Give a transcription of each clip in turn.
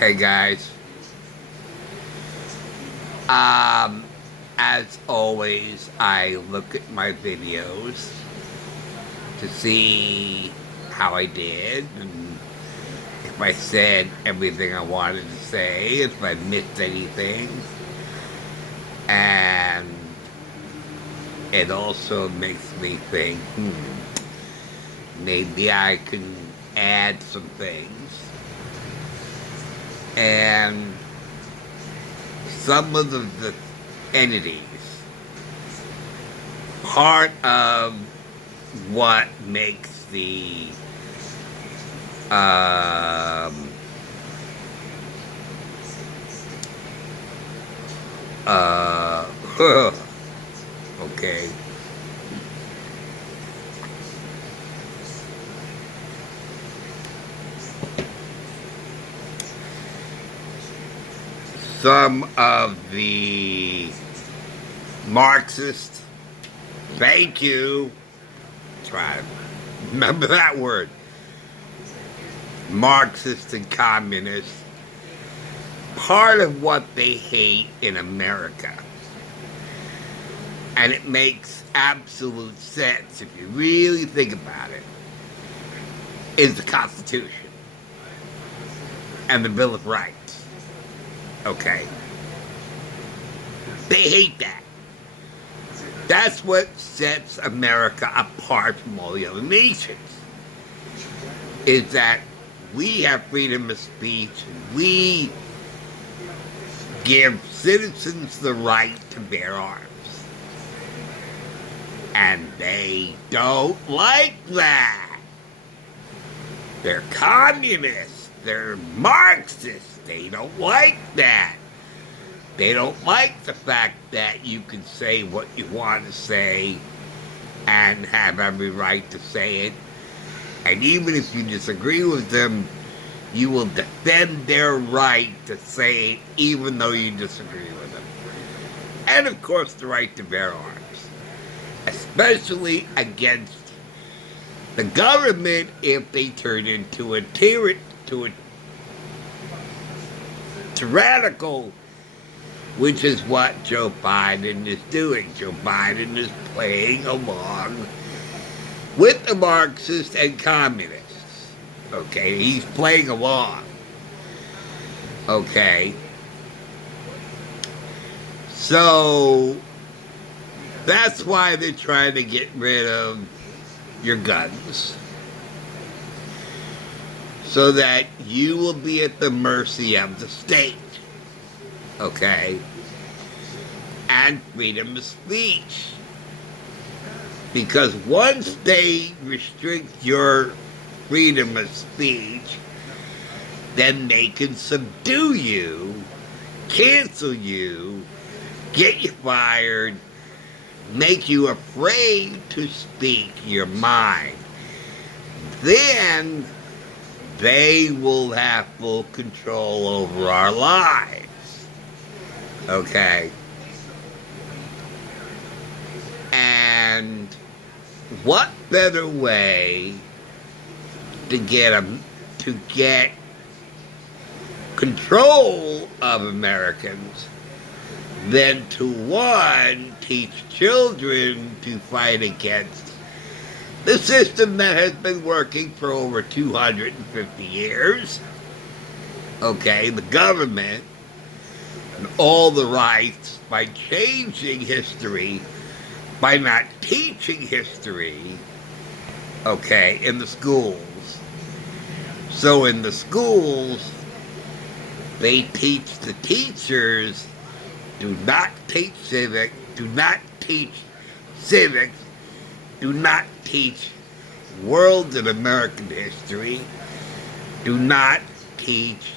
Hey guys, as always, I look at my videos to see how I did and if I said everything I wanted to say, if I missed anything, and it also makes me think, maybe I can add some things. And some of the entities, part of what makes the okay, some of the Marxist, thank you, try to remember that word, Marxist and communist, part of what they hate in America, and it makes absolute sense if you really think about it, is the Constitution and the Bill of Rights. Okay? They hate that. That's what sets America apart from all the other nations, is that we have freedom of speech. We give citizens the right to bear arms. And they don't like that. They're communists. They're Marxists. They don't like that. They don't like the fact that you can say what you want to say and have every right to say it. And even if you disagree with them, you will defend their right to say it even though you disagree with them. And of course the right to bear arms, especially against the government if they turn into a tyrannical, which is what Joe Biden is doing. Joe Biden is playing along with the Marxists and communists. Okay, he's playing along. Okay. So that's why they're trying to get rid of your guns, so that you will be at the mercy of the state. Okay? And freedom of speech. Because once they restrict your freedom of speech, then they can subdue you, cancel you, get you fired, make you afraid to speak your mind. Then they will have full control over our lives. Okay? And what better way to get control of Americans than to, one, teach children to fight against the system that has been working for over 250 years. Okay, the government and all the rights, by changing history, by not teaching history, okay, in the schools. So in the schools, they teach the teachers, do not teach civics, do not teach world and American history, do not teach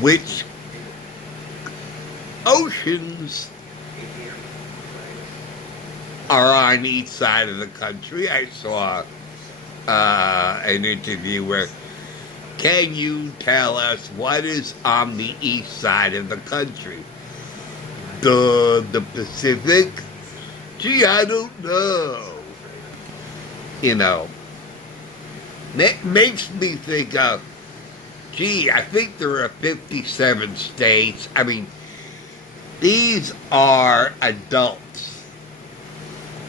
which oceans are on each side of the country. I saw an interview where, can you tell us what is on the east side of the country? The Pacific? Gee, I don't know. You know, it makes me think of, gee, I think there are 57 states. I mean, these are adults,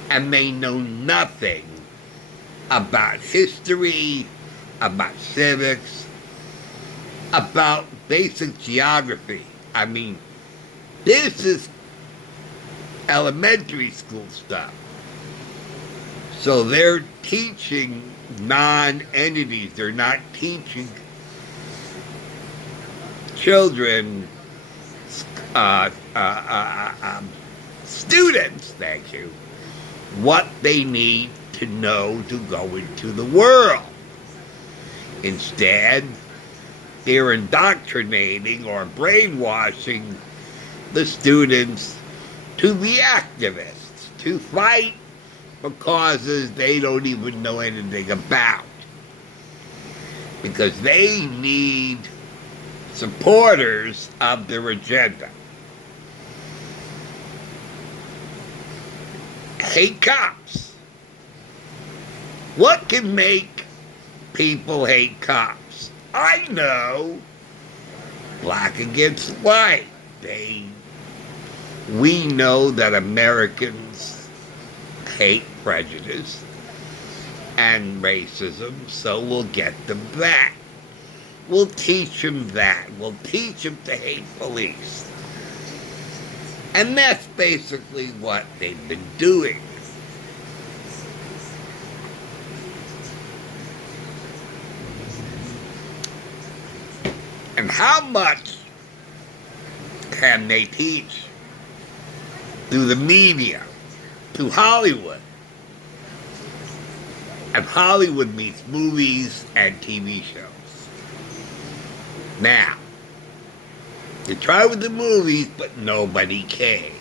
and they know nothing about history, about civics, about basic geography. I mean, this is elementary school stuff. So they're teaching non-entities. They're not teaching children, students, thank you, what they need to know to go into the world. Instead, they're indoctrinating or brainwashing the students to be activists, to fight for causes they don't even know anything about. Because they need supporters of their agenda. Hate cops. What can make people hate cops? I know. Black against white. We know that Americans hate prejudice and racism, so we'll get them that. We'll teach them that. We'll teach them to hate police. And that's basically what they've been doing. And how much can they teach through the media, through Hollywood? And Hollywood means movies and TV shows. Now, they tried with the movies, but nobody came.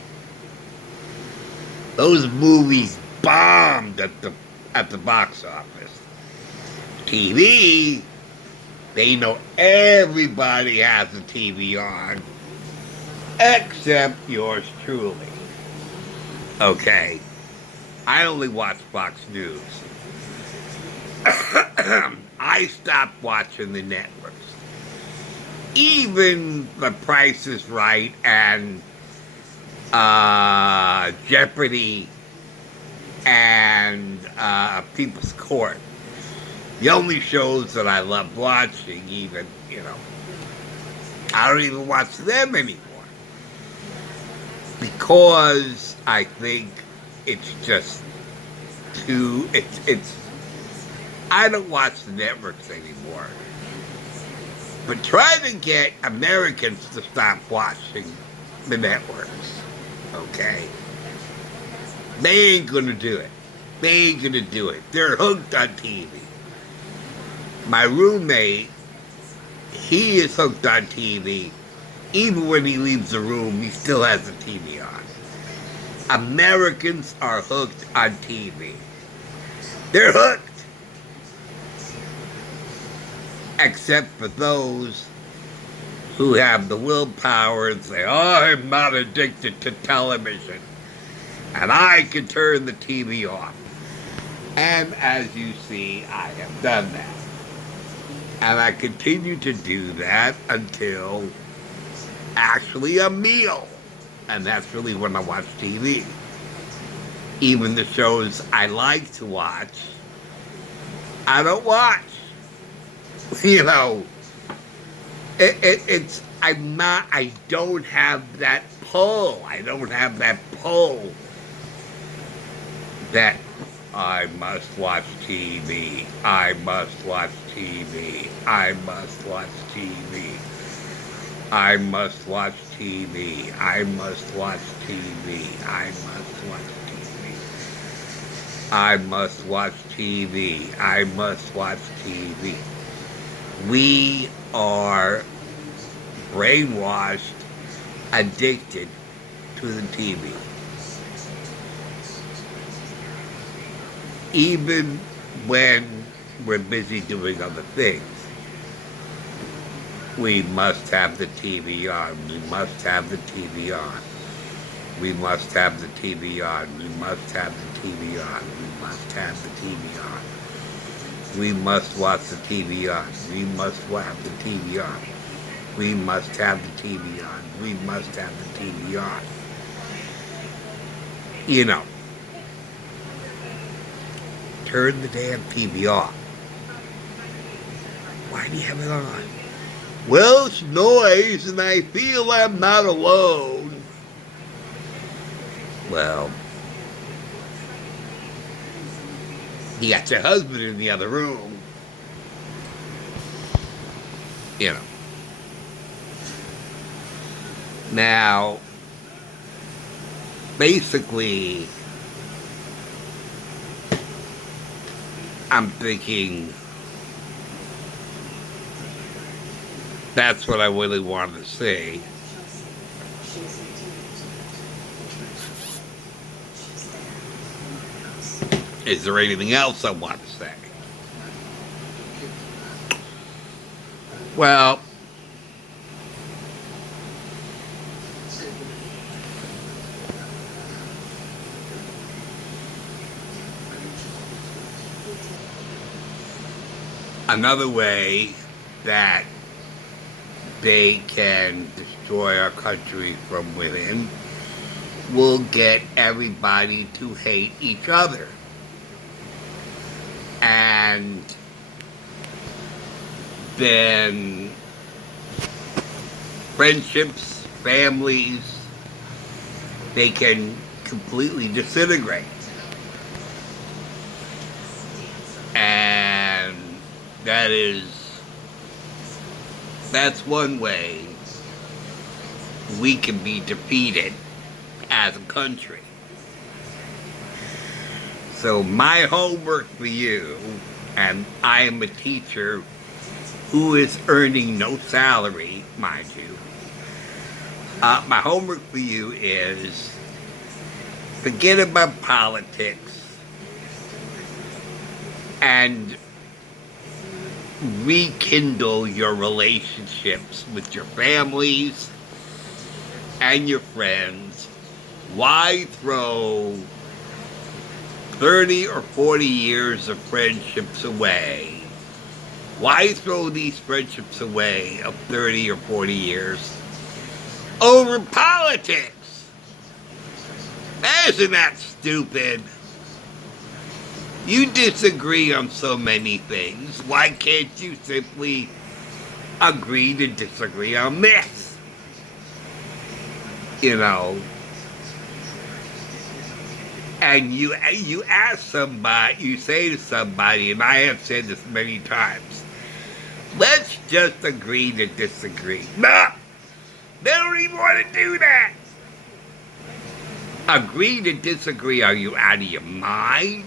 Those movies bombed at the box office. TV, they know everybody has a TV on, except yours truly. Okay, I only watch Fox News. I stopped watching the networks. Even The Price is Right and Jeopardy and People's Court. The only shows that I love watching, even, I don't even watch them anymore. Because I think it's just too, I don't watch the networks anymore. But try to get Americans to stop watching the networks, okay? They ain't gonna do it. They ain't gonna do it. They're hooked on TV. My roommate, he is hooked on TV. Even when he leaves the room, he still has the TV on. Americans are hooked on TV. They're hooked. Except for those who have the willpower and say, oh, I'm not addicted to television, and I can turn the TV off. And as you see, I have done that. And I continue to do that until actually a meal. And that's really when I watch TV. Even the shows I like to watch, I don't watch. I don't have that pull. I don't have that pull that I must watch TV. I must watch TV. I must watch TV. I must watch TV. I must watch TV. I must watch TV. I must watch TV. I must watch TV. We are brainwashed, addicted to the TV. Even when we're busy doing other things, we must have the TV on. We must have the TV on. We must have the TV on. We must have the TV on. We must have the TV on. We must watch the TV on. We must have the TV on. We must have the TV on. We must have the TV on. You know, turn the damn TV off. Why do you have it on? Well, it's noise and I feel I'm not alone. Well, you got your husband in the other room. You know. Now, basically, I'm thinking that's what I really wanted to say. Is there anything else I want to say? Well, another way that they can destroy our country from within will get everybody to hate each other. And then friendships, families, they can completely disintegrate. And that's one way we can be defeated as a country. So my homework for you, and I am a teacher who is earning no salary, mind you. My homework for you is forget about politics and rekindle your relationships with your families and your friends. Why throw 30 or 40 years of friendships away? Why throw these friendships away of 30 or 40 years over politics? Isn't that stupid? You disagree on so many things. Why can't you simply agree to disagree on this? You know? And you ask somebody, you say to somebody, and I have said this many times, let's just agree to disagree. No! They don't even want to do that! Agree to disagree? Are you out of your mind?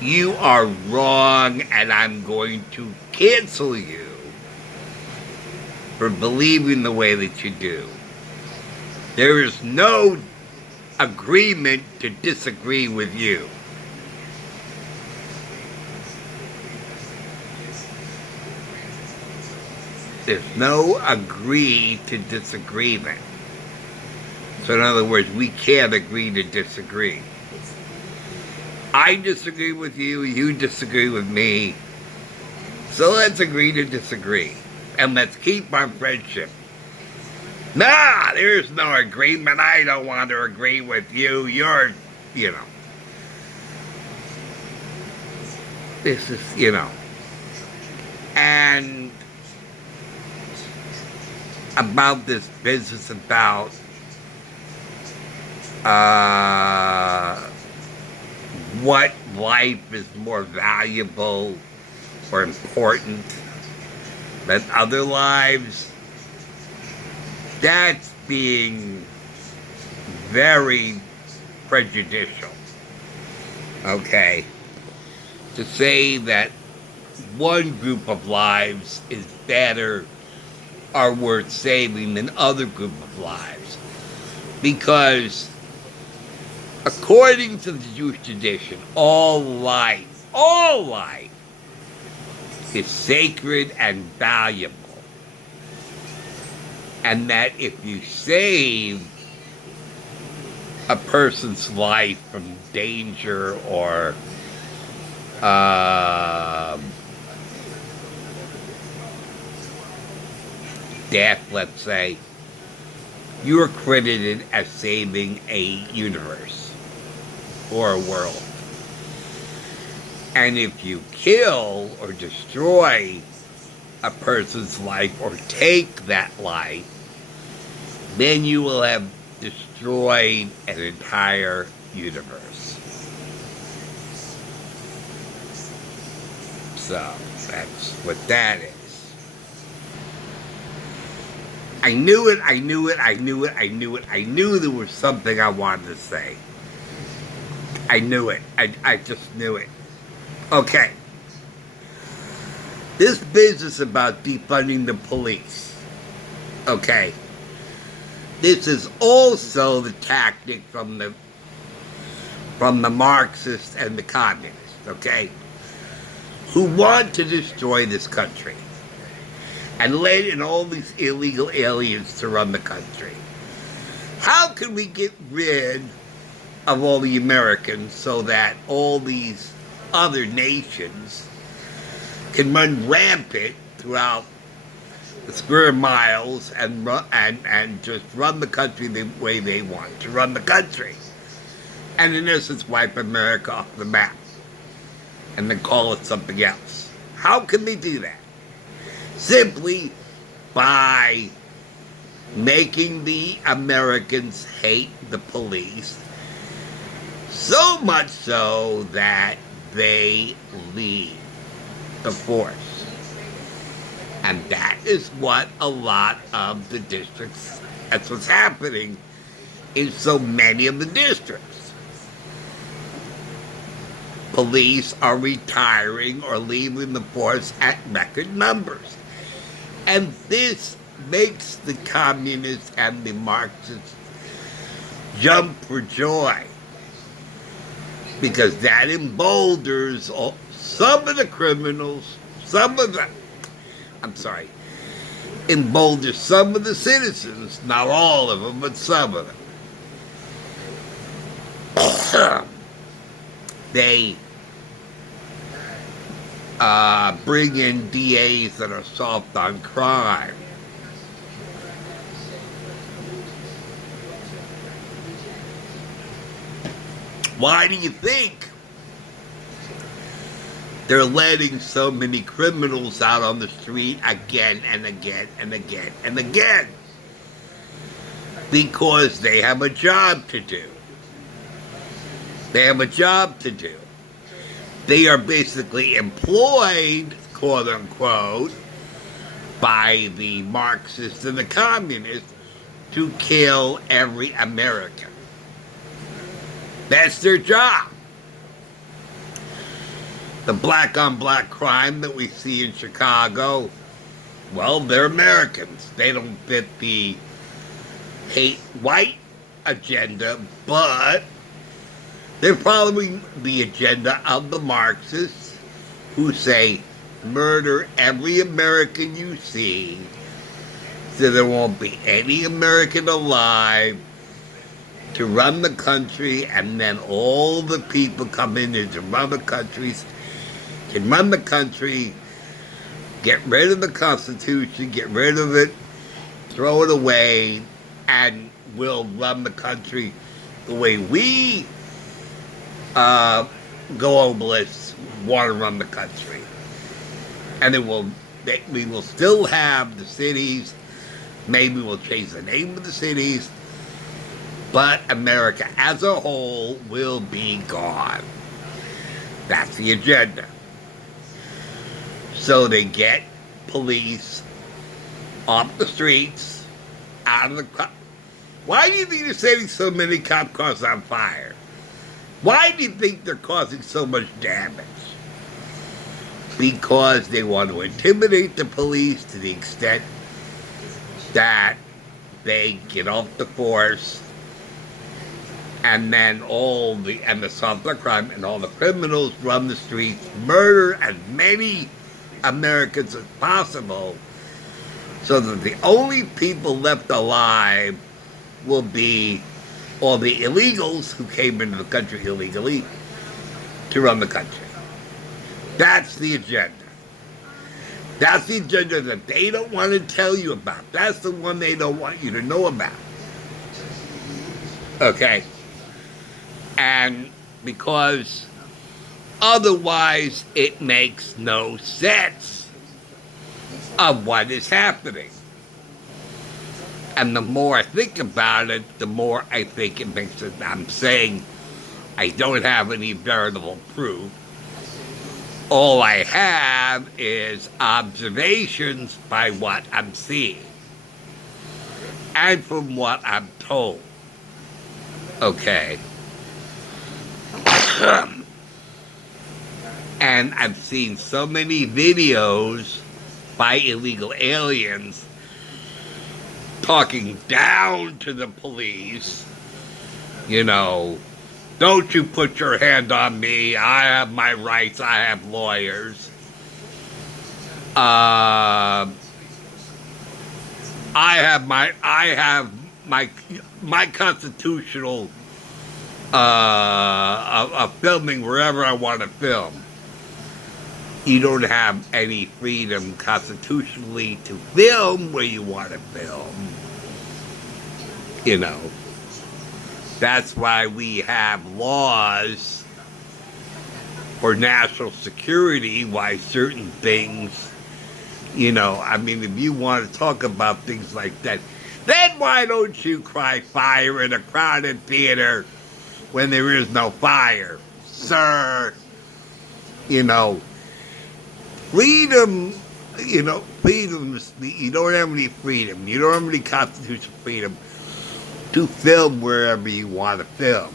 You are wrong, and I'm going to cancel you for believing the way that you do. There is no agreement to disagree with you. There's no agree to disagreement. So in other words, we can't agree to disagree. I disagree with you, you disagree with me. So let's agree to disagree. And let's keep our friendship. Nah, there's no agreement. I don't want to agree with you. You're, you know. This is, you know. And about this business about what life is more valuable or important than other lives, that's being very prejudicial. Okay? To say that one group of lives is better or worth saving than other group of lives. Because according to the Jewish tradition, all life is sacred and valuable. And that if you save a person's life from danger or death, let's say, you are credited as saving a universe or a world. And if you kill or destroy a person's life or take that life, then you will have destroyed an entire universe. So that's what that is. I knew it, I knew it, I knew it, I knew it. I knew there was something I wanted to say. I knew it. I just knew it. Okay. This business about defunding the police. Okay. This is also the tactic from the Marxists and the communists, okay? Who want to destroy this country and let in all these illegal aliens to run the country. How can we get rid of all the Americans so that all these other nations can run rampant throughout the square miles and just run the country the way they want to run the country, and in essence wipe America off the map and then call it something else? How can they do that? Simply by making the Americans hate the police, so much so that they leave the force. And that is what a lot of the districts, that's what's happening in so many of the districts. Police are retiring or leaving the force at record numbers. And this makes the communists and the Marxists jump for joy, because that embolders some of the criminals, embolders some of the citizens, not all of them, but some of them. They bring in DAs that are soft on crime. Why do you think they're letting so many criminals out on the street again and again and again and again? Because they have a job to do. They have a job to do. They are basically employed, quote unquote, by the Marxists and the communists to kill every American. That's their job. The black on black crime that we see in Chicago, well, they're Americans. They don't fit the hate white agenda, but they're following the agenda of the Marxists, who say, murder every American you see, so there won't be any American alive to run the country, and then all the people come in to run the countries can run the country, get rid of the Constitution, get rid of it, throw it away, and we'll run the country the way we globalists want to run the country. And we will still have the cities, maybe we'll change the name of the cities, but America as a whole will be gone. That's the agenda. So they get police off the streets, out of the cop. Why do you think they're setting so many cop cars on fire? Why do you think they're causing so much damage? Because they want to intimidate the police to the extent that they get off the force, and then the software crime and all the criminals run the streets, murder as many Americans as possible, so that the only people left alive will be all the illegals who came into the country illegally to run the country. That's the agenda. That's the agenda that they don't want to tell you about. That's the one they don't want you to know about. Okay? And because otherwise it makes no sense of what is happening. And the more I think about it, the more I think it makes sense. I'm saying I don't have any veritable proof. All I have is observations by what I'm seeing and from what I'm told. Okay. And I've seen so many videos by illegal aliens talking down to the police, you know, don't you put your hand on me, I have my rights, I have lawyers. I have my constitutional of filming wherever I want to film. You don't have any freedom constitutionally to film where you want to film. You know. That's why we have laws for national security, why certain things, you know, I mean, if you want to talk about things like that, then why don't you cry fire in a crowded theater when there is no fire? Sir, you know, freedom, you know, freedom, you don't have any freedom. You don't have any constitutional freedom to film wherever you want to film.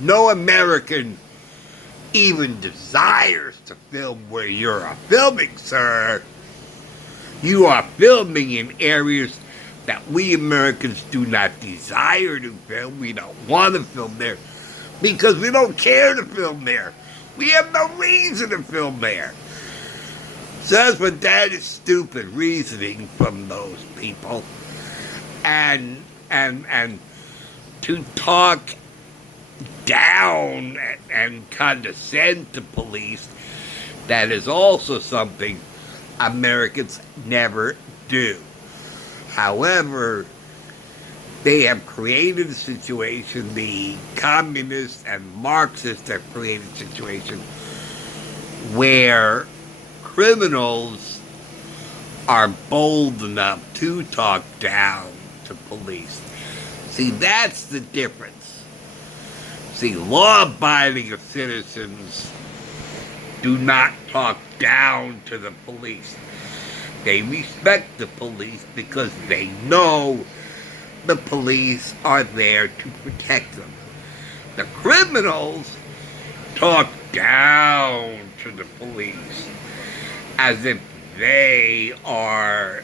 No American even desires to film where you're filming, sir. You are filming in areas that we Americans do not desire to film. We don't want to film there because we don't care to film there. We have no reason to film there. So that is stupid reasoning from those people. And to talk down and condescend to police, that is also something Americans never do. However, they have created a situation, the communists and Marxists have created a situation where criminals are bold enough to talk down to police. See, that's the difference. See, law-abiding citizens do not talk down to the police. They respect the police because they know the police are there to protect them. The criminals talk down to the police as if they are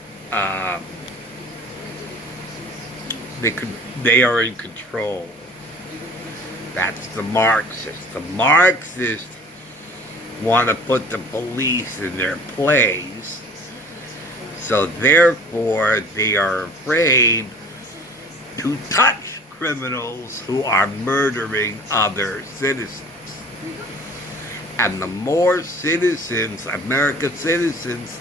they are in control. That's the Marxists. The Marxists want to put the police in their place, so therefore they are afraid to touch criminals who are murdering other citizens. And the more citizens, American citizens,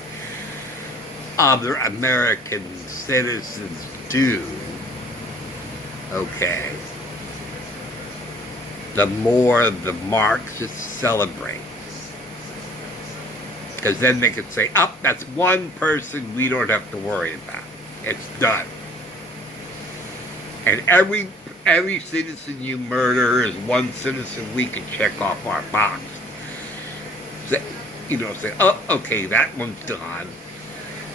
other American citizens do, okay, the more the Marxists celebrate. Because then they could say, oh, that's one person we don't have to worry about. It's done. And every citizen you murder is one citizen we can check off our box. Say, oh, okay, that one's gone.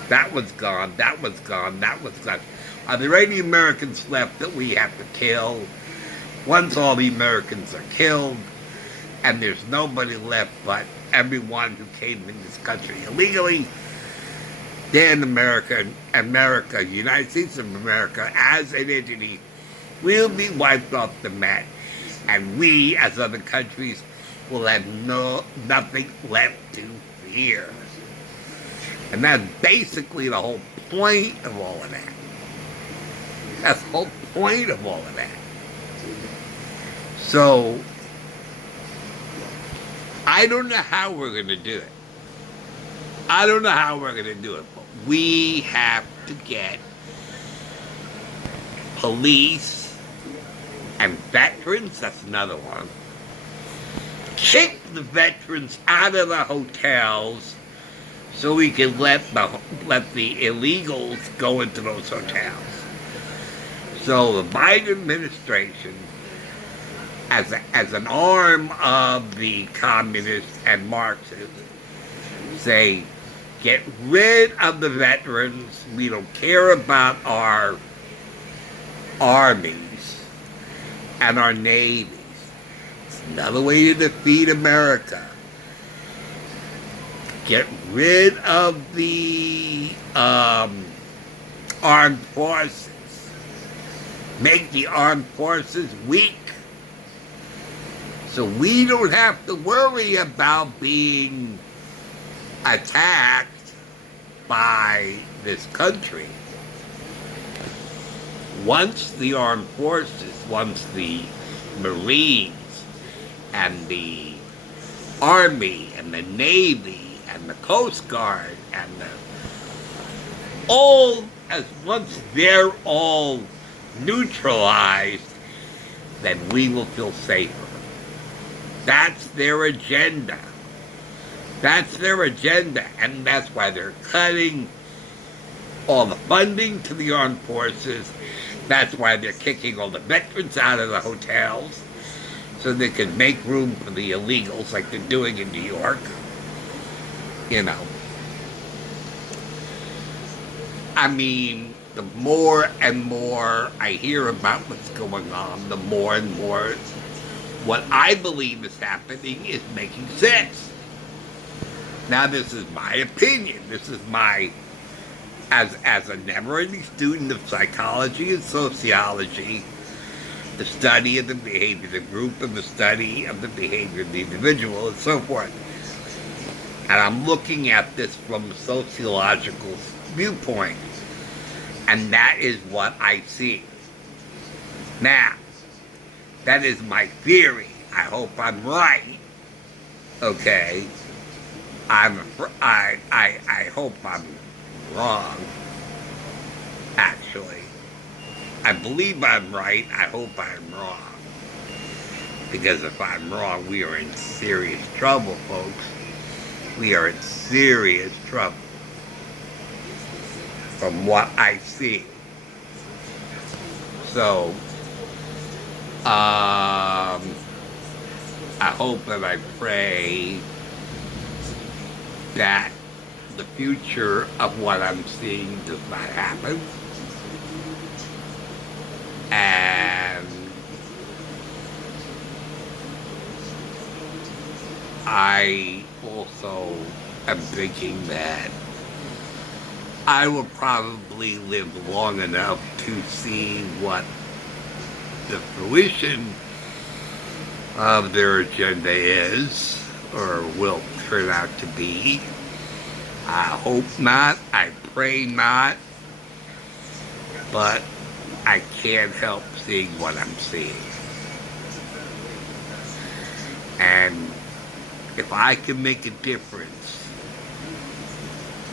That one's gone. That one's gone. That one's gone. Are there any Americans left that we have to kill? Once all the Americans are killed, and there's nobody left but everyone who came in this country illegally, then America, United States of America, as an entity, will be wiped off the map, and we, as other countries, will have nothing left to fear. And that's basically the whole point of all of that. That's the whole point of all of that. So, I don't know how we're going to do it. I don't know how we're going to do it, but we have to get police and veterans, that's another one, kick the veterans out of the hotels so we can let the illegals go into those hotels. So the Biden administration, as an arm of the communists and Marxists, say, get rid of the veterans. We don't care about our armies and our navies. It's another way to defeat America. Get rid of the armed forces. Make the armed forces weak. So we don't have to worry about being attacked by this country. Once the armed forces, once the Marines and the Army and the Navy and the Coast Guard and once they're all neutralized, then we will feel safer. That's their agenda. That's their agenda, and that's why they're cutting all the funding to the armed forces. That's why they're kicking all the veterans out of the hotels so they can make room for the illegals like they're doing in New York. You know. I mean, the more and more I hear about what's going on, the more and more what I believe is happening is making sense. Now, this is my opinion. This is my, as a never-ending student of psychology and sociology, the study of the behavior of the group and the study of the behavior of the individual and so forth. And I'm looking at this from a sociological viewpoint. And that is what I see. Now, that is my theory. I hope I'm right. Okay? I hope I'm wrong. Actually. I believe I'm right. I hope I'm wrong. Because if I'm wrong, we are in serious trouble, folks. We are in serious trouble. From what I see. So, I hope and I pray that the future of what I'm seeing does not happen. And I also am thinking that I will probably live long enough to see what the fruition of their agenda is, or will turn out to be. I hope not, I pray not, but I can't help seeing what I'm seeing. And if I can make a difference,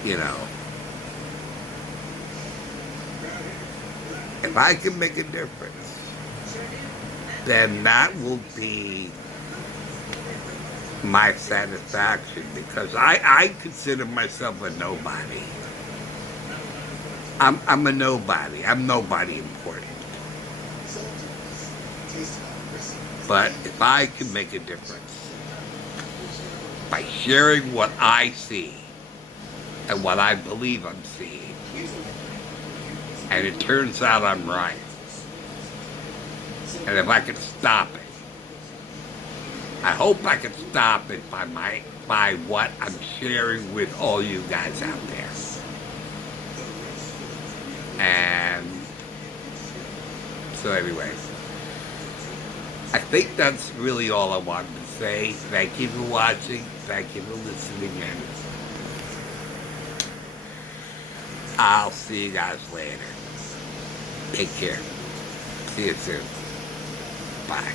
you know, if I can make a difference, then that will be my satisfaction, because I consider myself a nobody. I'm a nobody. I'm nobody important. But if I can make a difference by sharing what I see and what I believe I'm seeing, and it turns out I'm right, and if I can stop it, I hope I can stop it by what I'm sharing with all you guys out there. And so anyway, I think that's really all I wanted to say. Thank you for watching. Thank you for listening in. I'll see you guys later. Take care. See you soon. Bye.